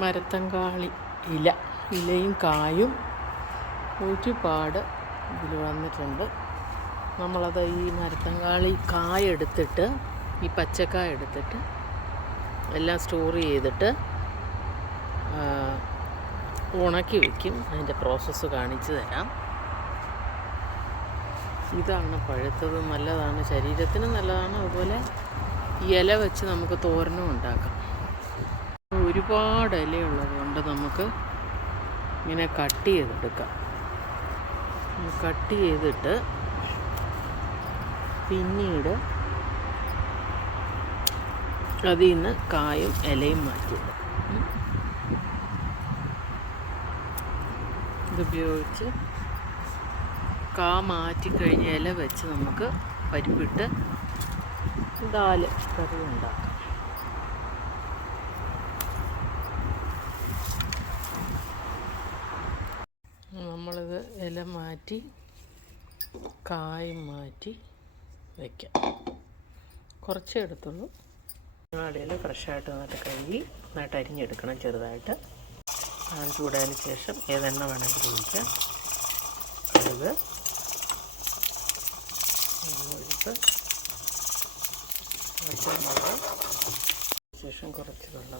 മരത്തങ്കാളി ഇലയും കായും ഒരുപാട് ഇതിൽ വന്നിട്ടുണ്ട്. നമ്മളത് ഈ മരത്തങ്കാളി കായ എടുത്തിട്ട്, ഈ പച്ചക്കായ എടുത്തിട്ട് എല്ലാം സ്റ്റോർ ചെയ്തിട്ട് ഉണക്കി വയ്ക്കും. അതിൻ്റെ പ്രോസസ്സ് കാണിച്ചു തരാം. ഇതാണ് പഴുത്തത്. നല്ലതാണ്, ശരീരത്തിന് നല്ലതാണ്. അതുപോലെ ഇല വെച്ച് നമുക്ക് തോരനും ഉണ്ടാക്കാം. ഒരുപാട് ഇലയുള്ളത് കൊണ്ട് നമുക്ക് ഇങ്ങനെ കട്ട് ചെയ്തെടുക്കാം. കട്ട് ചെയ്തിട്ട് പിന്നീട് അതിൽ നിന്ന് കായും ഇലയും മാറ്റിയിടും. ഇതുപയോഗിച്ച് കാ മാറ്റിക്കഴിഞ്ഞ് ഇല വെച്ച് നമുക്ക് പരിപ്പിട്ട് ദാൽ കറി ഉണ്ടാക്കാം. നമ്മളിത് ഇല മാറ്റി കായും മാറ്റി വയ്ക്കാം. കുറച്ചേ എടുത്തുള്ളൂ. ഇല ഫ്രഷായിട്ട് നന്നായിട്ട് കഴുകി നന്നായിട്ട് അരിഞ്ഞെടുക്കണം ചെറുതായിട്ട്. പാൻ ചൂടായതിന് ശേഷം ഏതെണ്ണ വേണമെങ്കിലും ഒഴിക്കാം. കടുക്, ഒഴിച്ച് പച്ചമുളക്, ശേഷം കുറച്ച് വെള്ളം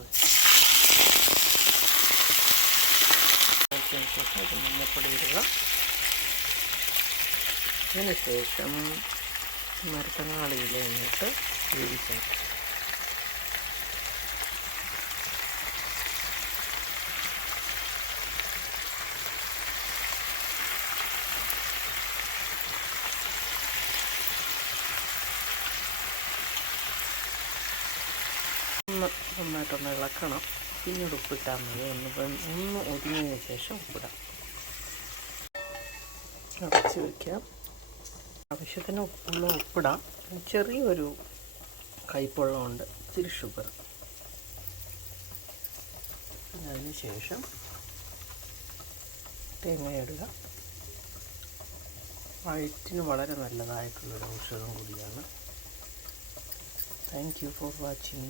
ഒഴിച്ചതിന് ശേഷം ഇത് മഞ്ഞൾപ്പൊടി ഇടുക. അതിന് ശേഷം മരത്തങ്ങാളി ഇല എന്നിട്ട് വേവിക്കണം. നന്നായിട്ടൊന്ന് ഇളക്കണം. പിന്നീട് ഉപ്പിട്ടാൽ മതി. ഒന്ന് ഒതുങ്ങിയതിന് ശേഷം ഉപ്പിടാം. അടച്ച് വയ്ക്കാം. ആവശ്യത്തിന് ഉപ്പിടാം. ചെറിയൊരു കൈപ്പുള്ളമുണ്ട്, ഇച്ചിരി ഷുഗർ. അതിന് ശേഷം തേങ്ങ ഇടുക. വയറ്റിന് വളരെ നല്ലതായിട്ടുള്ളൊരു ഔഷധം കൂടിയാണ്. Thank you for watching.